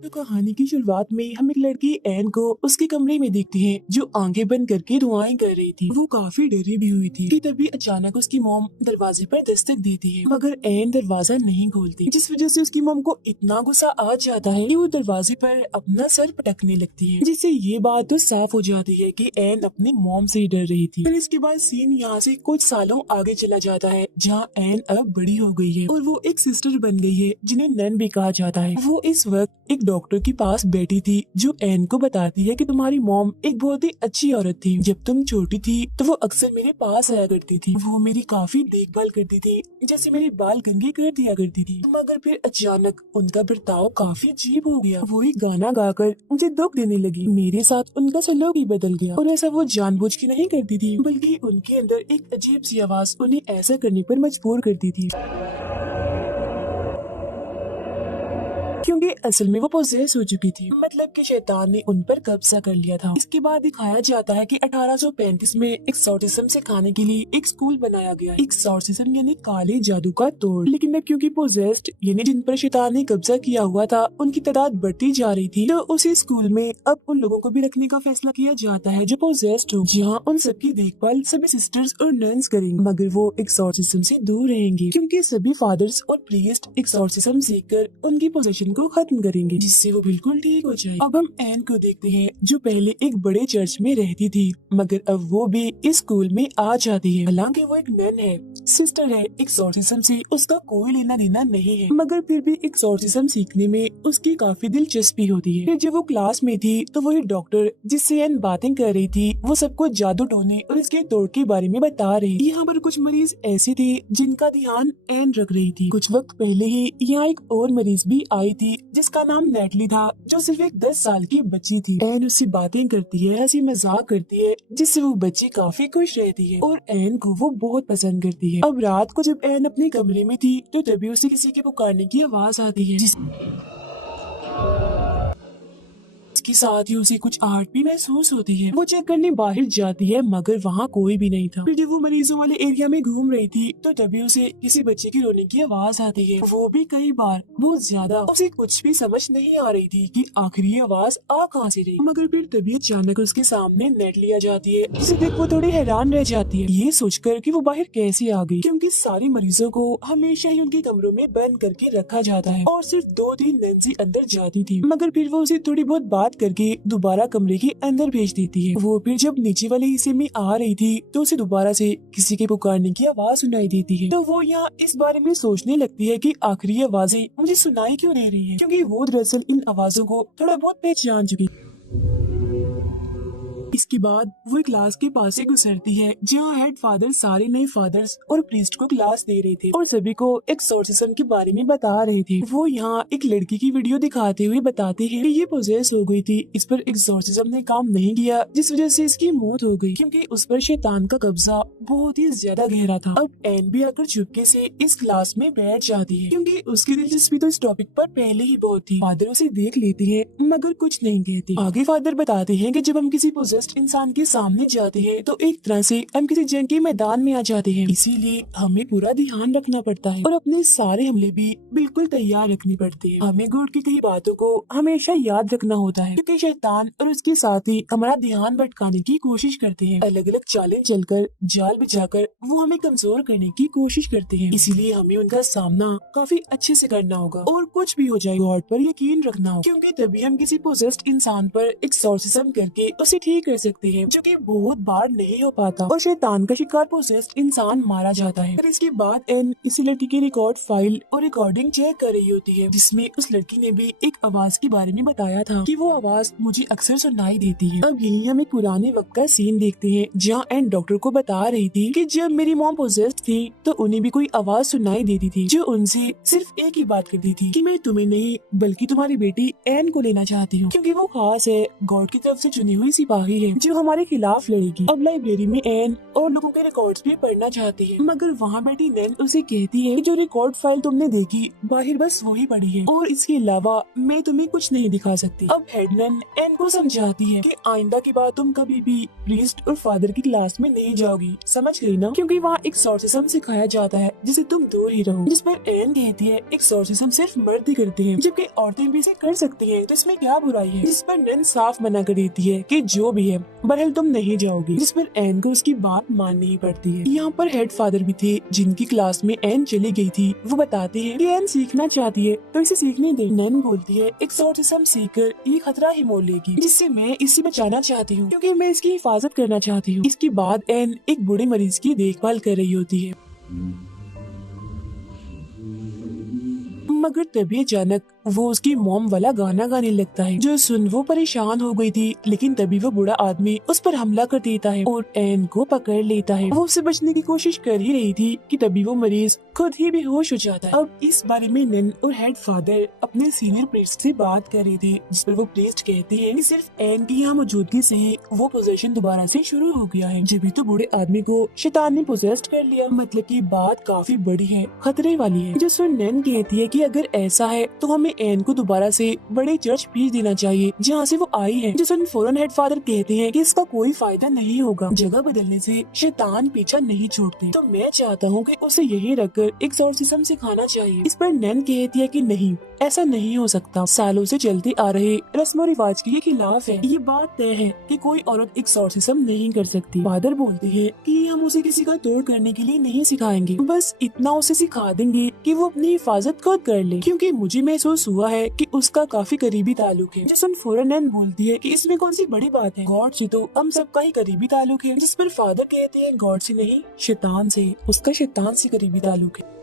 तो कहानी की शुरुआत में हम एक लड़की एन को उसके कमरे में देखते हैं जो आंखें बंद करके दुआएं कर रही थी। वो काफी डरी भी हुई थी कि तभी अचानक उसकी मॉम दरवाजे पर दस्तक देती है, मगर एन दरवाजा नहीं खोलती, जिस वजह से उसकी मॉम को इतना गुस्सा आ जाता है कि वो दरवाजे पर अपना सर पटकने लगती है, जिससे ये बात तो साफ हो जाती है कि एन अपनी मॉम से ही डर रही थी। फिर इसके बाद सीन यहाँ से कुछ सालों आगे चला जाता है, जहाँ एन अब बड़ी हो गई है और वो एक सिस्टर बन गई है जिन्हें नन भी कहा जाता है। वो इस वक्त एक डॉक्टर के पास बैठी थी जो एन को बताती है कि तुम्हारी मॉम एक बहुत ही अच्छी औरत थी। जब तुम छोटी थी तो वो अक्सर मेरे पास आया करती थी। वो मेरी काफी देखभाल करती थी, जैसे मेरे बाल कंघी कर दिया करती थी। मगर फिर अचानक उनका बर्ताव काफी अजीब हो गया। वो ही गाना गाकर मुझे दुख देने लगी। मेरे साथ उनका सलूक ही बदल गया और ऐसा वो जानबूझ के नहीं करती थी, बल्कि उनके अंदर एक अजीब सी आवाज उन्हें ऐसा करने पर मजबूर करती थी, क्योंकि असल में वो पोजेस हो चुकी थी। मतलब कि शैतान ने उन पर कब्जा कर लिया था। इसके बाद दिखाया जाता है कि 1835 में एक्सोर्सिज्म सिखाने के लिए एक स्कूल बनाया गया। एक्सोर्सिज्म यानी काले जादू का तोड़। लेकिन अब क्योंकि पोजेस्ड यानी जिन पर शैतान ने कब्जा किया हुआ था उनकी तादाद बढ़ती जा रही थी, तो उसी स्कूल में अब उन लोगों को भी रखने का फैसला किया जाता है जो पोजेस्ड हो, जहाँ उन सबकी देखभाल सभी सिस्टर्स और नन्स करेंगे, मगर वो एक्सोर्सिज्म से दूर रहेंगे, क्योंकि सभी फादर्स और प्रीस्ट एक्सोर्सिज्म सीखकर उनकी पोजीशन को खत्म करेंगे, जिससे वो बिल्कुल ठीक हो जाए। अब हम एन को देखते हैं जो पहले एक बड़े चर्च में रहती थी, मगर अब वो भी इस स्कूल में आ जाती है। हालांकि वो एक नन है, सिस्टर है, एक्सोर्सिज्म से उसका कोई लेना देना नहीं है, मगर फिर भी एक्सोर्सिज्म सीखने में उसकी काफी दिलचस्पी होती है। फिर जब वो क्लास में थी तो वही डॉक्टर जिससे एन बातें कर रही थी वो सबको जादू टोने और इसके तोड़ के बारे में बता रही। यहाँ पर कुछ मरीज ऐसे थे जिनका ध्यान एन रख रही थी। कुछ वक्त पहले ही यहाँ एक और मरीज भी आई थी जिसका नाम नेटली था, जो सिर्फ एक 10 साल की बच्ची थी। एन उससे बातें करती है, हंसी मजाक करती है, जिससे वो बच्ची काफी खुश रहती है और एन को वो बहुत पसंद करती है। अब रात को जब एन अपने कमरे में थी तो तभी उसे किसी के पुकारने की आवाज आती है, इसके साथ ही उसे कुछ आहट भी महसूस होती है। वो चेक करने बाहर जाती है, मगर वहाँ कोई भी नहीं था। फिर जब वो मरीजों वाले एरिया में घूम रही थी तो तभी उसे किसी बच्चे की रोने की आवाज आती है, वो भी कई बार, बहुत ज्यादा। उसे कुछ भी समझ नहीं आ रही थी कि आखिर ये आवाज आ कहाँ से रही। मगर फिर तभी अचानक उसके सामने नेटली आ जाती है, जिसे देख वो थोड़ी हैरान रह जाती है, ये सोचकर कि वो बाहर कैसे आ गई, क्योंकि सारे मरीजों को हमेशा ही उनके कमरों में बंद करके रखा जाता है और सिर्फ 2-3 नंसी अंदर जाती थी। मगर फिर वो उसे थोड़ी बहुत बात करके दोबारा कमरे के अंदर भेज देती है। वो फिर जब नीचे वाले हिस्से में आ रही थी तो उसे दोबारा से किसी के पुकारने की आवाज सुनाई देती है। तो वो यहाँ इस बारे में सोचने लगती है कि आखिर ये आवाजें मुझे सुनाई क्यों दे रही है, क्योंकि वो दरअसल इन आवाजों को थोड़ा बहुत पहचान चुकी। इसके बाद वो क्लास के पास से गुजरती है जहाँ हेड फादर सारे नए फादर्स और प्रीस्ट को क्लास दे रहे थे और सभी को एक्सोर्सिज्म के बारे में बता रहे थे। वो यहाँ एक लड़की की वीडियो दिखाते हुए बताते हैं कि ये पोजेस हो गई थी, इस पर एक्सोर्सिज्म ने काम नहीं किया, जिस वजह से इसकी मौत हो गई, क्योंकि उस पर शैतान का कब्जा बहुत ही ज्यादा गहरा था। अब एन भी आकर चुपके से इस क्लास में बैठ जाती है, क्योंकि उसकी दिलचस्पी तो इस टॉपिक पर पहले ही बहुत थी। फादर उसे देख लेते हैं मगर कुछ नहीं कहते। आगे फादर बताते हैं कि जब हम किसी पोजेस्ड इंसान के सामने जाते हैं तो एक तरह से हम किसी जंग के मैदान में आ जाते हैं, इसीलिए हमें पूरा ध्यान रखना पड़ता है और अपने सारे हमले भी बिल्कुल तैयार रखने पड़ते हैं। हमें गॉड की कई बातों को हमेशा याद रखना होता है, क्योंकि शैतान और उसके साथी हमारा ध्यान भटकाने की कोशिश करते हैं। अलग अलग चालें चलकर, जाल बिछाकर वो हमें कमजोर करने की कोशिश करते हैं, इसीलिए हमें उनका सामना काफी अच्छे से करना होगा और कुछ भी हो जाए गॉड पर यकीन रखना होगा, क्योंकि तभी हम किसी पोजेस्ड इंसान पर एक्सोर्सिज्म करके उसे ठीक कर सकते हैं, जो कि बहुत बार नहीं हो पाता और शैतान का शिकार पोजेस्ड इंसान मारा जाता है। फिर इसके बाद एन इसी लड़की की रिकॉर्ड फाइल और रिकॉर्डिंग चेक कर रही होती है, जिसमें उस लड़की ने भी एक आवाज के बारे में बताया था कि वो आवाज मुझे अक्सर सुनाई देती है। अब यही हम एक पुराने वक्त का सीन देखते हैं जहाँ एन डॉक्टर को बता रही थी कि जब मेरी मॉम पोजेस्ड थी तो उन्हें भी कोई आवाज सुनाई देती थी जो उनसे सिर्फ एक ही बात करती थी कि मैं तुम्हें नहीं बल्कि तुम्हारी बेटी एन को लेना चाहती हूँ, क्योंकि वो खास है, गॉड की तरफ से चुनी हुई सिपाही होती है जो हमारे खिलाफ लड़ेगी। अब लाइब्रेरी में एन और लोगों के रिकॉर्ड्स भी पढ़ना चाहती है, मगर वहाँ बैठी नैन उसे कहती है कि जो रिकॉर्ड फाइल तुमने देखी बाहर बस वही पड़ी है और इसके अलावा मैं तुम्हें कुछ नहीं दिखा सकती। अब हेड नैन एन को समझाती है कि आइंदा की बात तुम कभी भी प्रीस्ट और फादर की क्लास में नहीं जाओगी, समझ गई ना, क्योंकि वहाँ एक्सोर्सिज्म सिखाया जाता है जिसे तुम दूर ही रहो। जिस पर एन कहती है एक्सोर्सिज्म सिर्फ मर्द ही करते हैं, जबकि औरतें भी इसे कर सकती हैं, तो इसमें क्या बुराई है। जिस पर नैन साफ मना कर देती है कि जो भी है बहरहाल तुम नहीं जाओगी, जिस पर एन को उसकी बात माननी ही पड़ती है। यहाँ पर हेड फादर भी थे जिनकी क्लास में एन चली गई थी। वो बताते हैं कि एन सीखना चाहती है तो इसे सीखने दे। नैन बोलती है एक्सोर्सिज्म सीखकर ये खतरा ही मोल लेगी, जिससे मैं इसे बचाना चाहती हूँ क्योंकि मैं इसकी हिफाजत करना चाहती हूँ। इसके बाद एन एक बूढ़े मरीज की देखभाल कर रही होती है, मगर तभी अचानक वो उसकी मॉम वाला गाना गाने लगता है जो सुन वो परेशान हो गई थी। लेकिन तभी वो बूढ़ा आदमी उस पर हमला कर देता है और एन को पकड़ लेता है। वो उससे बचने की कोशिश कर ही रही थी कि तभी वो मरीज खुद ही बेहोश हो जाता है। अब इस बारे में नैन और हेड फादर अपने सीनियर प्रीस्ट से बात कर रहे थे, जिस पर वो प्रीस्ट कहते हैं कि सिर्फ एन की यहाँ मौजूदगी से ही वो पोजेशन दोबारा से शुरू हो गया है। जब भी तो बूढ़े आदमी को शैतान ने पोजेस्ट कर लिया, मतलब की बात काफी बड़ी है, खतरे वाली है। जिस पर नैन कहती है कि अगर ऐसा है तो हमें एन को दोबारा से बड़े चर्च भेज देना चाहिए जहाँ से वो आई है। जिस पर फौरन हेड फादर कहते हैं कि इसका कोई फायदा नहीं होगा, जगह बदलने से शैतान पीछा नहीं छोड़ते, तो मैं चाहता हूँ कि उसे यही रखकर एक्सोर्सिज्म सिखाना चाहिए। इस पर नैन कहती है कि नहीं, ऐसा नहीं हो सकता, सालों से चलते आ रहे रस्म और रिवाज के खिलाफ है। ये बात तय है कि कोई औरत एक्सोर्सिज्म नहीं कर सकती। फादर बोलते हैं कि हम उसे किसी का तोड़ करने के लिए नहीं सिखाएंगे, बस इतना उसे सिखा देंगे कि वो अपनी हिफाजत खुद कर ले, क्योंकि मुझे महसूस हुआ है कि उसका काफी करीबी ताल्लुक है। जिस पर फौरन नैन बोलती है कि इसमें कौन सी बड़ी बात है, गॉड से तो हम सबका ही करीबी ताल्लुक है। जिस पर फादर कहते हैं गॉड से नहीं, शैतान से, उसका शैतान से करीबी ताल्लुक है।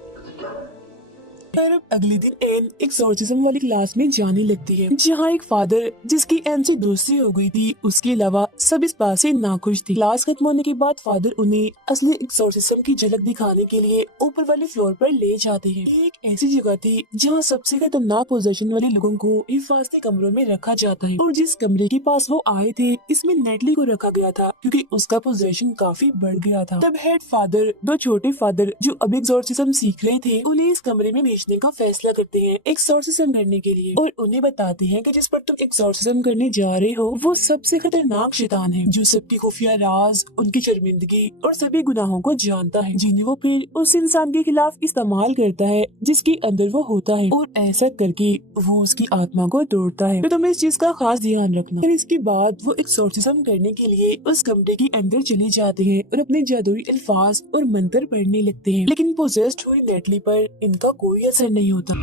और अब अगले दिन एन एक्सोर्सिज्म वाली क्लास में जाने लगती है, जहाँ एक फादर जिसकी एन से दोस्ती हो गई थी उसके अलावा सब इस बात से नाखुश थे। क्लास खत्म होने के बाद फादर उन्हें असली एक्सोर्सिज्म की झलक दिखाने के लिए ऊपर वाले फ्लोर पर ले जाते हैं। ये एक ऐसी जगह थी जहाँ सबसे खतरनाक पोजेशन वाले लोगों को हिफाजती कमरों में रखा जाता है, और जिस कमरे के पास वो आए थे इसमें नेटली को रखा गया था क्योंकि उसका पोजेशन काफी बढ़ गया था। तब हेड फादर दो छोटे फादर जो अब एक्सोर्सिज्म सीख रहे थे उन्हें इस कमरे में भेजने का फैसला करते हैं एक्सोर्सिज्म करने के लिए, और उन्हें बताते हैं कि जिस पर तुम एक्सोर्सिज्म करने जा रहे हो वो सबसे खतरनाक शैतान है जो सबकी खुफिया राज, उनकी शर्मिंदगी और सभी गुनाहों को जानता है, जिन्हें वो फिर उस इंसान के खिलाफ इस्तेमाल करता है जिसके अंदर वो होता है, और ऐसा करके वो उसकी आत्मा को तोड़ता है। तो तुम्हें इस चीज का खास ध्यान रखना। फिर इसके बाद वो एक्सोर्सिज्म करने के लिए उस कमरे के अंदर चले जाते हैं और अपने जादुई अल्फाज और मंत्र पढ़ने लगते हैं, लेकिन पोजेस्ड हुई नेटली पर इनका कोई असर नहीं होता।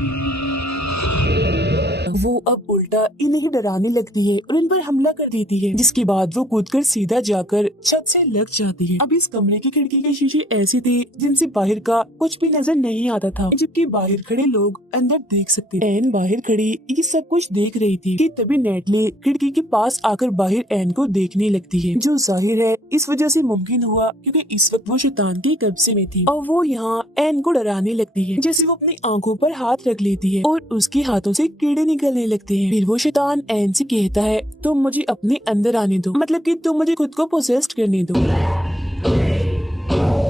वो अब उल्टा इन्हें डराने लगती है और इन पर हमला कर देती है, जिसके बाद वो कूदकर सीधा जाकर छत से लग जाती है। अब इस कमरे की खिड़की के शीशे ऐसे थे जिनसे बाहर का कुछ भी नजर नहीं आता था, जबकि बाहर खड़े लोग अंदर देख सकते थे। एन बाहर खड़ी ये सब कुछ देख रही थी कि तभी नेटली खिड़की के पास आकर बाहर एन को देखने लगती है, जो जाहिर है इस वजह से मुमकिन हुआ क्योंकि इस वक्त वो शैतान के कब्जे में थी, और वो यहाँ एन को डराने लगती है। जैसे वो अपनी आंखों पर हाथ रख लेती है और उसके हाथों से कीड़े निकलने लगते हैं। फिर वो शैतान एन से कहता है तुम मुझे अपने अंदर आने दो, मतलब कि तुम मुझे खुद को पोसेस्ड करने दो।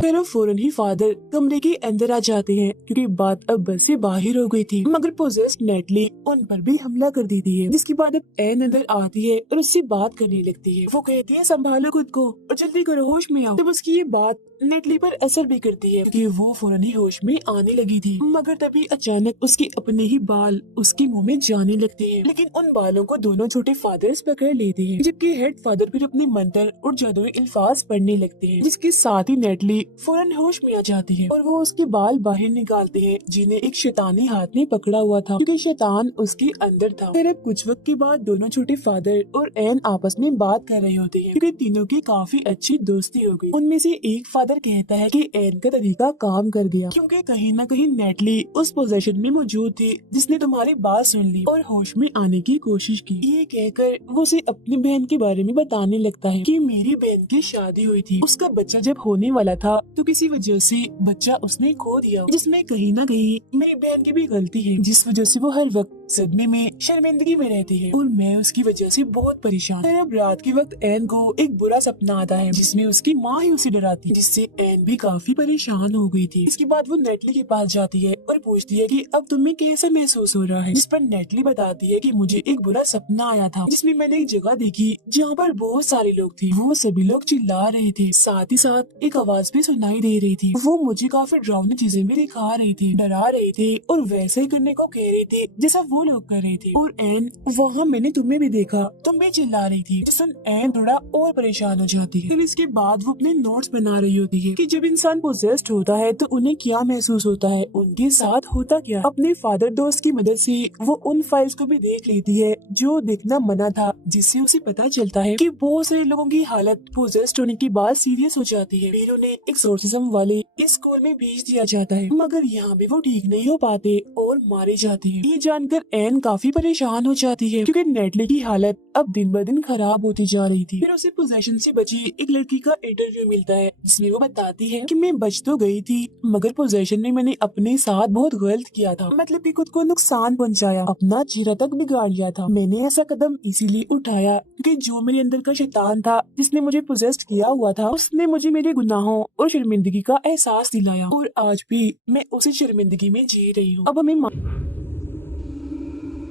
फिर वो फौरन ही फादर कमरे के अंदर आ जाते हैं क्योंकि बात अब बस से बाहर हो गई थी, मगर पोजेस्ड नेटली उन पर भी हमला कर देती है, जिसके बाद अब एन अंदर आती है और उससे बात करने लगती है। वो कहती है संभालो खुद को और जल्दी करो, होश में आओ। तब उसकी ये बात नेटली पर असर भी करती है कि वो फौरन ही होश में आने लगी थी, मगर तभी अचानक उसके अपने ही बाल उसके मुंह में जाने लगते हैं, लेकिन उन बालों को दोनों छोटे फादर्स पकड़ लेते हैं, जबकि हेड फादर फिर अपने मंत्र और जादुई अल्फाज पढ़ने लगते हैं, जिसके साथ ही नेटली फौरन होश में आ जाती है और वो उसके बाल बाहर निकालते हैं जिन्हें एक शैतानी हाथ में पकड़ा हुआ था क्योंकि शैतान उसके अंदर था। फिर अब कुछ वक्त के बाद दोनों छोटे फादर और एन आपस में बात कर रहे होते हैं क्योंकि तीनों की काफी अच्छी दोस्ती हो गई। उनमें से एक फादर कहता है कि एन का तरीका काम कर गया क्योंकि कहीं न कहीं नेटली उस पोजीशन में मौजूद थी जिसने तुम्हारी बात सुन ली और होश में आने की कोशिश की। ये कहकर वो उसे अपनी बहन के बारे में बताने लगता है कि मेरी बहन की शादी हुई थी, उसका बच्चा जब होने वाला था तो किसी वजह से बच्चा उसने खो दिया, जिसमें कहीं ना कहीं मेरी बहन की भी गलती है, जिस वजह से वो हर वक्त सदमे में शर्मिंदगी में रहती है और मैं उसकी वजह से बहुत परेशान। फिर अब रात के वक्त एन को एक बुरा सपना आता है जिसमें उसकी माँ ही उसे डराती है, जिससे एन भी काफी परेशान हो गई थी। इसके बाद वो नेटली के पास जाती है और पूछती है कि अब तुम्हें कैसा महसूस हो रहा है, जिस पर नेटली बताती है कि मुझे एक बुरा सपना आया था जिसमें मैंने एक जगह देखी जहाँ पर बहुत सारे लोग थे। वो सभी लोग चिल्ला रहे थे, साथ ही साथ एक आवाज भी सुनाई दे रही थी। वो मुझे काफी डरावनी चीजें भी दिखा रहे थे, डरा रहे थे और वैसे ही करने को कह रहे थे जैसा वो लोग कर रहे थे। और एन, वहाँ मैंने तुम्हें भी देखा, तुम भी चिल्ला रही थी, जिस सुन एन थोड़ा और परेशान हो जाती है। फिर इसके बाद वो अपने नोट्स बना रही होती है कि जब इंसान पोजेस्ड होता है तो उन्हें क्या महसूस होता है, उनके साथ होता क्या। अपने फादर दोस्त की मदद से वो उन फाइल्स को भी देख लेती है जो देखना मना था, जिससे उसे पता चलता है कि बहुत सारे लोगों की हालत पोजेस्ड होने की बाद सीरियस हो जाती है। फिर उन्हें एक्सोर्सिज्म वाले इस स्कूल में भेज दिया जाता है, मगर यहाँ भी वो ठीक नहीं हो पाते और मारे जाते हैं। ये जानकर एन काफी परेशान हो जाती है क्योंकि नेटली की हालत अब दिन ब दिन खराब होती जा रही थी। फिर उसे पोजेशन से बची एक लड़की का इंटरव्यू मिलता है जिसमें वो बताती है कि मैं बच तो गई थी मगर पोजेशन में मैंने अपने साथ बहुत गलत किया था, मतलब कि खुद को नुकसान पहुंचाया, अपना चेहरा तक बिगाड़ लिया था। मैंने ऐसा कदम इसीलिए उठाया क्योंकि जो मेरे अंदर का शैतान था जिसने मुझे पोजेस्ट किया हुआ था, उसने मुझे मेरे गुनाहों और शर्मिंदगी का एहसास दिलाया और आज भी मैं उसी शर्मिंदगी में जी रही हूँ। अब हमें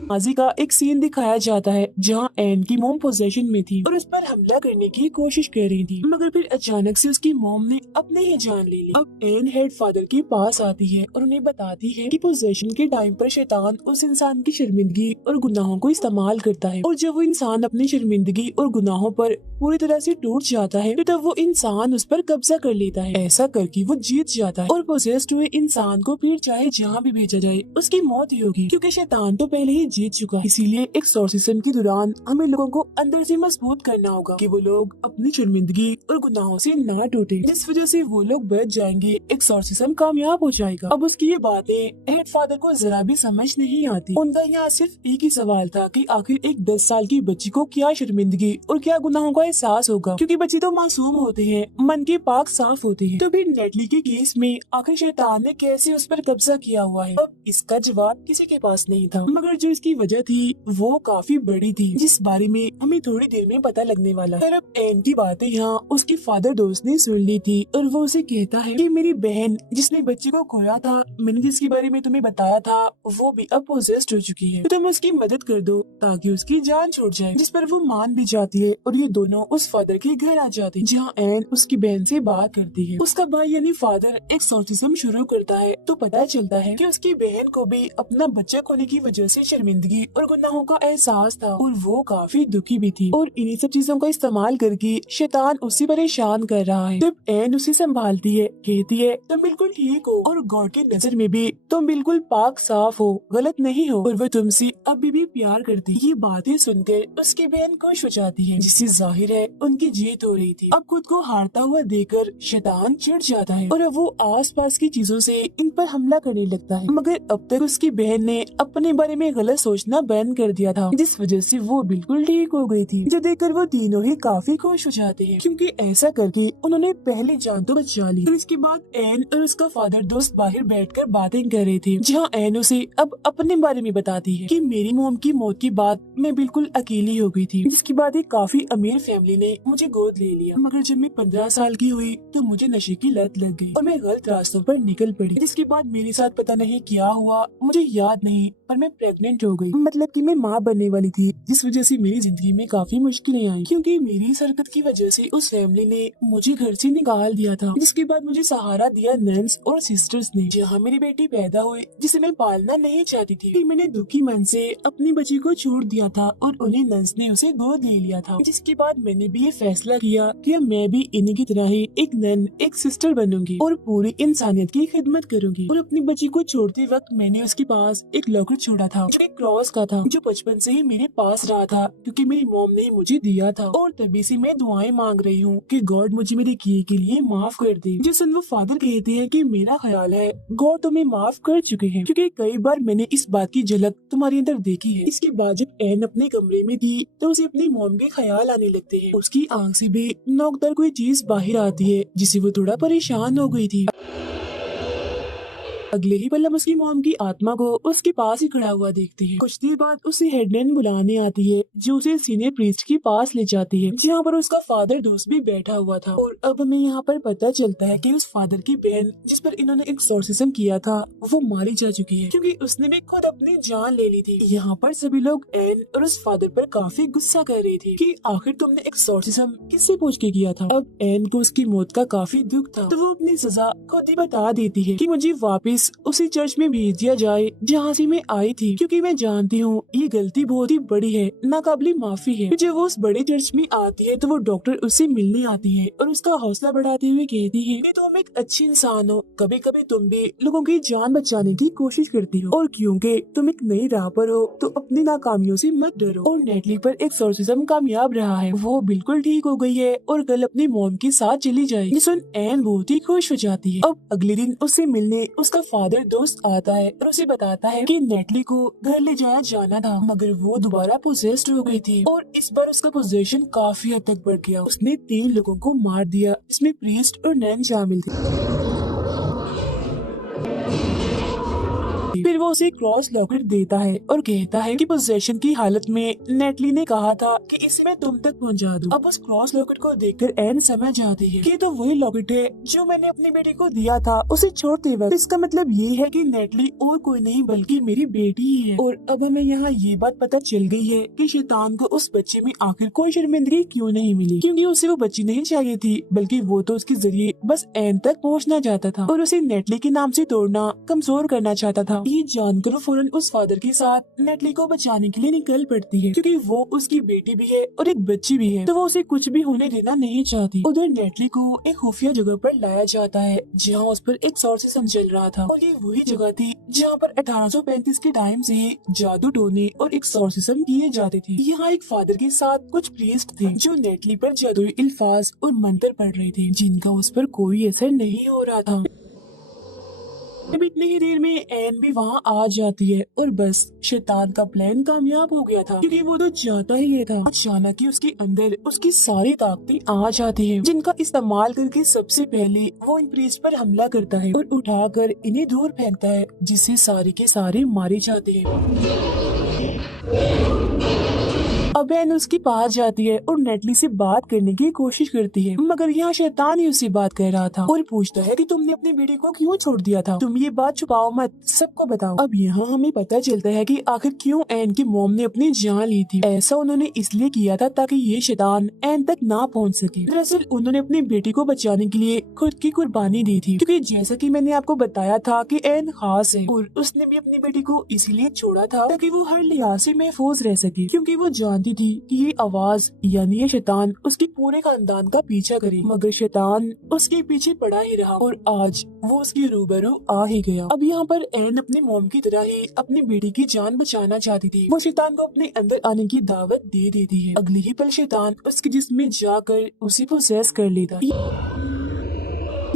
माजी का एक सीन दिखाया जाता है जहाँ एन की मोम पोजेशन में थी और उस पर हमला करने की कोशिश कर रही थी, मगर फिर अचानक से उसकी मोम ने अपने ही जान ले ली। अब एन हेड फादर के पास आती है और उन्हें बताती है कि पोजेशन के टाइम पर शैतान उस इंसान की शर्मिंदगी और गुनाहों को इस्तेमाल करता है और जब वो इंसान अपनी शर्मिंदगी और गुनाहों पर पूरी तरह से टूट जाता है तो तब वो इंसान उस पर कब्जा कर लेता है। ऐसा करके वो जीत जाता है और पोजेस्ड हुए इंसान को फिर चाहे जहाँ भी भेजा जाए उसकी मौत ही होगी, क्योंकि शैतान तो पहले ही जीत चुका है। इसीलिए एक्सोर्सिज्म के दौरान हमें लोगों को अंदर से मजबूत करना होगा कि वो लोग अपनी शर्मिंदगी और गुनाहों से ना टूटे, जिस वजह से वो लोग बच जाएंगे, एक्सोर्सिज्म कामयाब हो जाएगा। अब उसकी ये बातें हेड फादर को जरा भी समझ नहीं आती। उनका यहाँ सिर्फ एक ही सवाल था कि आखिर एक 10 साल की बच्ची को क्या शर्मिंदगी और क्या गुनाहों का एहसास होगा, क्योंकि बच्चे तो मासूम होते हैं, मन के पाक साफ होते हैं। तो फिर नेटली के केस में आखिर शैतान ने कैसे उस पर कब्जा किया हुआ है, अब इसका जवाब किसी के पास नहीं था, मगर जो इसकी वजह थी वो काफी बड़ी थी, जिस बारे में हमें थोड़ी देर में पता लगने वाला है। अब एन की बातें यहाँ उसकी फादर दोस्त ने सुन ली थी और वो उसे कहता है कि मेरी बहन जिसने बच्चे को खोया था, मैंने जिसके बारे में तुम्हें बताया था, वो भी अब पोजेस्ड हो चुकी है, तो तुम उसकी मदद कर दो ताकि उसकी जान छूट जाए। जिस पर वो मान भी जाती है और ये दोनों उस फादर के घर आ जाते हैं जहाँ एन उसकी बहन से बात करती है। उसका भाई यानी फादर एक्सोर्सिज्म शुरू करता है तो पता चलता है कि उसकी बहन को भी अपना बच्चा खोने की वजह से शर्मिंदगी और गुनाहों का एहसास था और वो काफी दुखी भी थी और इन्हीं सब चीजों का इस्तेमाल करके शैतान उसे परेशान कर रहा है। जब एन उसे संभालती है, कहती है तुम बिल्कुल ठीक हो और गॉड की नजर में भी तुम बिल्कुल पाक साफ हो, गलत नहीं हो और वो तुमसे अभी भी प्यार करती। ये बातें सुनकर उसकी बहन खुश हो जाती है, जिससे जाहिर है उनकी जीत हो रही थी। अब खुद को हारता हुआ देखकर शैतान चिढ़ जाता है और अब वो आसपास की चीजों से इन पर हमला करने लगता है, मगर अब तक उसकी बहन ने अपने बारे में गलत सोचना बंद कर दिया था, जिस वजह से वो बिल्कुल ठीक हो गई थी। जो देखकर वो तीनों ही काफी खुश हो जाते हैं क्योंकि ऐसा करके उन्होंने पहली जान तो बचा ली। तो इसके बाद एन और उसका फादर दोस्त बाहर बैठकर बातें कर रहे थे, जहाँ एन उसे अब अपने बारे में बताती है कि मेरी मोम की मौत के बाद मैं बिल्कुल अकेली हो गई थी, जिसके बाद एक काफी अमीर फैमिली ने मुझे गोद ले लिया, मगर जब मैं 15 साल की हुई तो मुझे नशे की लत लग गई और मैं गलत रास्तों पर निकल पड़ी, जिसके बाद मेरे साथ पता नहीं क्या हुआ, मुझे याद नहीं, पर मैं प्रेग्नेंट हो गई, मतलब कि मैं माँ बनने वाली थी, जिस वजह से मेरी जिंदगी में काफी मुश्किलें आई क्योंकि मेरी इस हरकत की वजह से उस फैमिली ने मुझे घर से निकाल दिया था। जिसके बाद मुझे सहारा दिया नन्स और सिस्टर्स ने, जहाँ मेरी बेटी पैदा हुई जिसे मैं पालना नहीं चाहती थी। फिर मैंने दुखी मन से अपनी बच्ची को छोड़ दिया था और उन्हें नन्स ने उसे गोद ले लिया था। जिसके बाद मैंने भी ये फैसला किया कि अब मैं भी इन्हीं की तरह ही एक नन, एक सिस्टर बनूंगी और पूरी इंसानियत की खिदमत करूंगी। और अपनी बच्ची को छोड़ते वक्त मैंने उसके पास एक लॉकेट छोड़ा था जो एक क्रॉस का था, जो बचपन से ही मेरे पास रहा था क्योंकि मेरी मॉम ने मुझे दिया था और तभी से मैं दुआएं मांग रही हूँ कि गॉड मुझे मेरे किए के लिए माफ कर दे। जिस वो फादर कहते हैं कि मेरा ख्याल है गॉड तुम्हें माफ कर चुके हैं क्योंकि कई बार मैंने इस बात की झलक तुम्हारे अंदर देखी है। इसके बाद जब एन अपने कमरे में थी तो उसे अपनी मॉम के ख्याल आने लगते हैं। उसकी आंख से भी नोकदार कोई चीज बाहर आती है जिससे वो थोड़ा परेशान हो गई थी। अगले ही पल हम उसकी मॉम की आत्मा को उसके पास ही खड़ा हुआ देखते हैं। कुछ देर बाद उसे हेडमैन बुलाने आती है जो उसे सीनियर प्रीस्ट के पास ले जाती है जहाँ पर उसका फादर दोस्त भी बैठा हुआ था। और अब हमें यहाँ पर पता चलता है कि उस फादर की बहन जिस पर इन्होंने एक्सोर्सिज्म किया था वो मारी जा चुकी है क्योंकि उसने भी खुद अपनी जान ले ली थी। यहाँ पर सभी लोग एन और उस फादर पर काफी गुस्सा कर रहे थे कि आखिर तुमने एक्सोर्सिज्म किससे पूछ के किया था। अब एन को उसकी मौत का काफी दुख था तो वो अपनी सजा खुद ही बता देती है कि मुझे वापस उसी चर्च में भेज दिया जाए जहाँ से मैं आई थी क्योंकि मैं जानती हूँ ये गलती बहुत ही बड़ी है, नाकाबिले माफी है। जब वो उस बड़े चर्च में आती है तो वो डॉक्टर उससे मिलने आती है और उसका हौसला बढ़ाते हुए कहती है कि तुम एक अच्छी इंसान हो, कभी कभी तुम भी लोगों की जान बचाने की कोशिश करती हो और क्योंकि तुम एक नई राह पर हो तो अपनी नाकामियों से मत डरो। और नेटली पर एक्सोर्सिज्म कामयाब रहा है, वो बिल्कुल ठीक हो गई है और कल अपनी मॉम के साथ चली जाएगी। सुन एन बहुत ही खुश हो जाती है। अब अगले दिन उससे मिलने उसका फादर दोस्त आता है और उसे बताता है कि नेटली को घर ले जाया जाना था मगर वो दोबारा पोजेस्ड हो गई थी और इस बार उसका पोजेशन काफी हद तक बढ़ गया। उसने 3 लोगों को मार दिया जिसमें प्रीस्ट और नैन शामिल थे। फिर वो उसे क्रॉस लॉकेट देता है और कहता है कि पोजेशन की हालत में नेटली ने कहा था कि इसे मैं तुम तक पहुंचा दूं। अब उस क्रॉस लॉकेट को देखकर एन समझ जाती है कि तो वही लॉकेट है जो मैंने अपनी बेटी को दिया था उसे छोड़ते वक्त। इसका मतलब ये है कि नेटली और कोई नहीं बल्कि मेरी बेटी ही है। और अब हमें यहाँ ये बात पता चल गई है कि शैतान को उस बच्चे में आखिर कोई शर्मिंदगी क्यों नहीं मिली, क्योंकि उसे वो बच्ची नहीं चाहिए थी बल्कि वो तो उसके जरिए बस एन तक पहुँचना चाहता था और उसे नेटली के नाम से तोड़ना, कमजोर करना चाहता था। ये जानकर फौरन उस फादर के साथ नेटली को बचाने के लिए निकल पड़ती है क्योंकि वो उसकी बेटी भी है और एक बच्ची भी है तो वो उसे कुछ भी होने देना नहीं चाहती। उधर नेटली को एक खुफिया जगह पर लाया जाता है जहाँ उस पर एक्सोर्सिज्म चल रहा था और ये वही जगह थी जहाँ पर 1835 के टाइम से ही जादू टोने और एक्सोर्सिज्म किए जाते थे। यहाँ एक फादर के साथ कुछ प्रीस्ट थे जो नेटली पर जादुई अल्फाज और मंत्र पढ़ रहे थे जिनका उस पर कोई असर नहीं हो रहा था। अब इतनी ही देर में एन भी वहाँ आ जाती है और बस शैतान का प्लान कामयाब हो गया था क्योंकि वो तो चाहता ही ये था। अचानक ही उसके अंदर उसकी सारी ताकतें आ जाती हैं जिनका इस्तेमाल करके सबसे पहले वो इन प्रीस्ट पर हमला करता है और उठाकर इन्हें दूर फेंकता है जिससे सारे के सारे मारे जाते हैं। अब एन उसके पास जाती है और नेटली से बात करने की कोशिश करती है मगर यहाँ शैतान ही उससे बात कर रहा था और पूछता है कि तुमने अपनी बेटी को क्यों छोड़ दिया था, तुम ये बात छुपाओ मत, सबको बताओ। अब यहाँ हमें पता चलता है कि आखिर क्यों एन की मॉम ने अपनी जान ली थी। ऐसा उन्होंने इसलिए किया था ताकि ये शैतान एन तक ना पहुँच सके। दरअसल उन्होंने अपनी बेटी को बचाने के लिए खुद की कुर्बानी दी थी क्योंकि जैसा कि मैंने आपको बताया था कि एन खास है और उसने भी अपनी बेटी को इसलिए छोड़ा था ताकि वो हर लिहाज से महफूज रह सके क्योंकि वो जानती थी कि ये आवाज यानी ये शैतान उसके पूरे खानदान का पीछा करे। मगर शैतान उसके पीछे पड़ा ही रहा और आज वो उसके रूबरू आ ही गया। अब यहाँ पर एन अपनी मॉम की तरह ही अपनी बेटी की जान बचाना चाहती थी। वो शैतान को अपने अंदर आने की दावत दे देती है। अगले ही पल शैतान उसके जिस्म में जाकर उसे पोसेस कर लेता।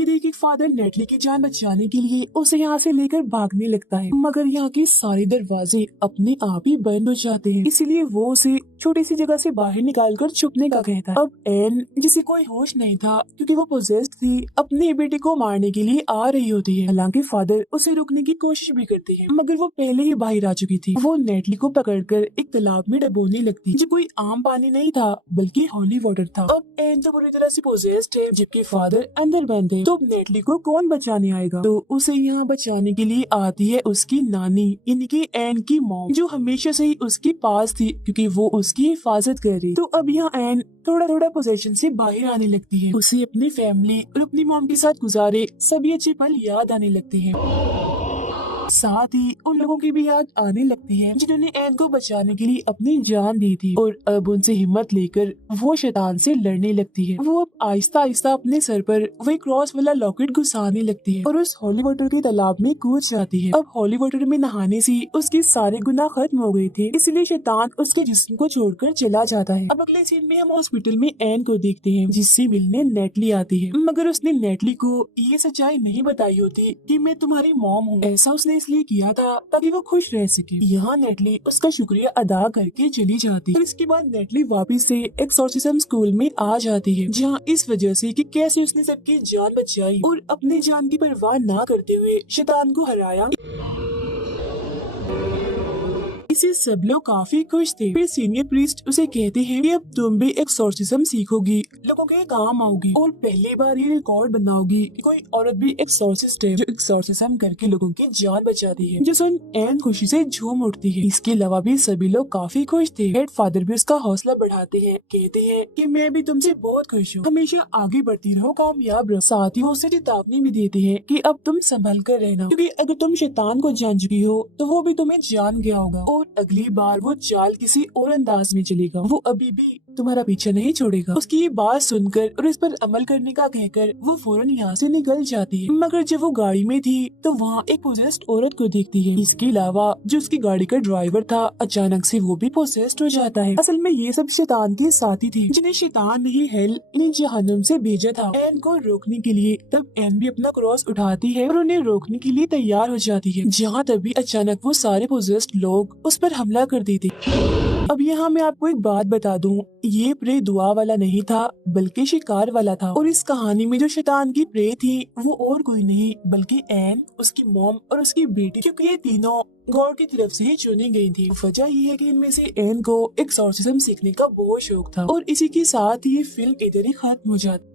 देखिए फादर नेटली की जान बचाने के लिए उसे यहाँ से लेकर भागने लगता है मगर यहाँ के सारे दरवाजे अपने आप ही बंद हो जाते हैं इसलिए वो उसे छोटी सी जगह से बाहर निकालकर छुपने का कहता है। अब एन जिसे कोई होश नहीं था क्योंकि वो पोजेस्ड थी अपनी बेटी को मारने के लिए आ रही होती है। हालांकि फादर उसे रोकने की कोशिश भी करते हैं मगर वो पहले ही बाहर आ चुकी थी। वो नेटली को पकड़कर एक तालाब में डबोने लगती जो कोई आम पानी नहीं था बल्कि होली वाटर था। अब एन तो पूरी तरह से पोजेस्ड है जबकि फादर अंदर बंद है। तो नेटली को कौन बचाने आएगा? तो उसे यहाँ बचाने के लिए आती है उसकी नानी यानी कि एन की मॉम जो हमेशा से ही उसके पास थी क्योंकि वो उसकी हिफाजत कर रही। तो अब यहाँ एन थोड़ा थोड़ा पोजीशन से बाहर आने लगती है। उसे अपनी फैमिली और अपनी मॉम के साथ गुजारे सभी अच्छे पल याद आने लगते हैं। साथ ही उन लोगों की भी याद आने लगती है जिन्होंने एन को बचाने के लिए अपनी जान दी थी और अब उनसे हिम्मत लेकर वो शैतान से लड़ने लगती है। वो अब आहिस्ता आहिस्ता अपने सर पर वही क्रॉस वाला लॉकेट घुसाने लगती है और उस होली वाटर के तालाब में कूद जाती है। अब होली वाटर में नहाने से उसके सारे गुनाह खत्म हो गए थे इसलिए शैतान उसके जिस्म को छोड़कर चला जाता है। अब अगले सीन में हम हॉस्पिटल में एन को देखते हैं जिससे मिलने नेटली आती है मगर उसने नेटली को ये सच्चाई नहीं बताई होती कि मैं तुम्हारी मॉम हूँ। ऐसा उसने उसने इसलिए किया था ताकि वो खुश रह सके। यहाँ नेटली उसका शुक्रिया अदा करके चली जाती है। इसके बाद नेटली वापस से एक्सोर्सिज्म स्कूल में आ जाती है, जहाँ इस वजह से कि कैसे उसने सबकी जान बचाई और अपनी जान की परवाह ना करते हुए शैतान को हराया। इससे सब लोग काफी खुश थे। फिर सीनियर प्रीस्ट उसे कहते हैं कि अब तुम भी एक्सोर्सिज्म सीखोगी, लोगों के काम आओगी और पहली बार ये रिकॉर्ड बनाओगी कि कोई औरत भी एक्सोर्सिस्ट है जो एक्सोर्सिज्म करके लोगों की जान बचाती है। जो सुन एन खुशी से झूम उठती है। इसके अलावा भी सभी लोग काफी खुश थे। हेड फादर भी उसका हौसला बढ़ाते हैं, कहते हैं कि मैं भी तुमसे बहुत खुश हूँ, हमेशा आगे बढ़ती रहो, कामयाब रहो। साथ ही वो उसे चेतावनी भी देते हैं कि अब तुम संभल कर रहना, क्योंकि अगर तुम शैतान को जान चुकी हो तो वो भी तुम्हें जान गया होगा और अगली बार वो चाल किसी और अंदाज में चलेगा। वो अभी भी तुम्हारा पीछा नहीं छोड़ेगा। उसकी ये बात सुनकर और इस पर अमल करने का कहकर वो फौरन यहाँ से निकल जाती है। मगर जब वो गाड़ी में थी तो वहाँ एक पोजेस्ड औरत को देखती है। इसके अलावा जो उसकी गाड़ी का ड्राइवर था अचानक से वो भी पोजेस्ड हो जाता है। असल में ये सब शैतान के साथी थे जिन्हें शैतान ने हेल ने जहन्नुम से भेजा था एन को रोकने के लिए। तब एन भी अपना क्रॉस उठाती है और उन्हें रोकने के लिए तैयार हो जाती है, जहाँ तभी अचानक वो सारे पोजेस्ड लोग उस पर हमला कर देते। अब यहाँ मैं आपको एक बात बता दूं, ये प्रे दुआ वाला नहीं था बल्कि शिकार वाला था। और इस कहानी में जो शैतान की प्रे थी वो और कोई नहीं बल्कि एन, उसकी मॉम और उसकी बेटी, क्योंकि ये तीनों गॉड की तरफ से ही चुनी गई थी। वजह ये है कि इनमें से एन को एक्सोर्सिज्म सीखने का बहुत शौक था। और इसी के साथ ये फिल्म इधर ही खत्म हो जाती।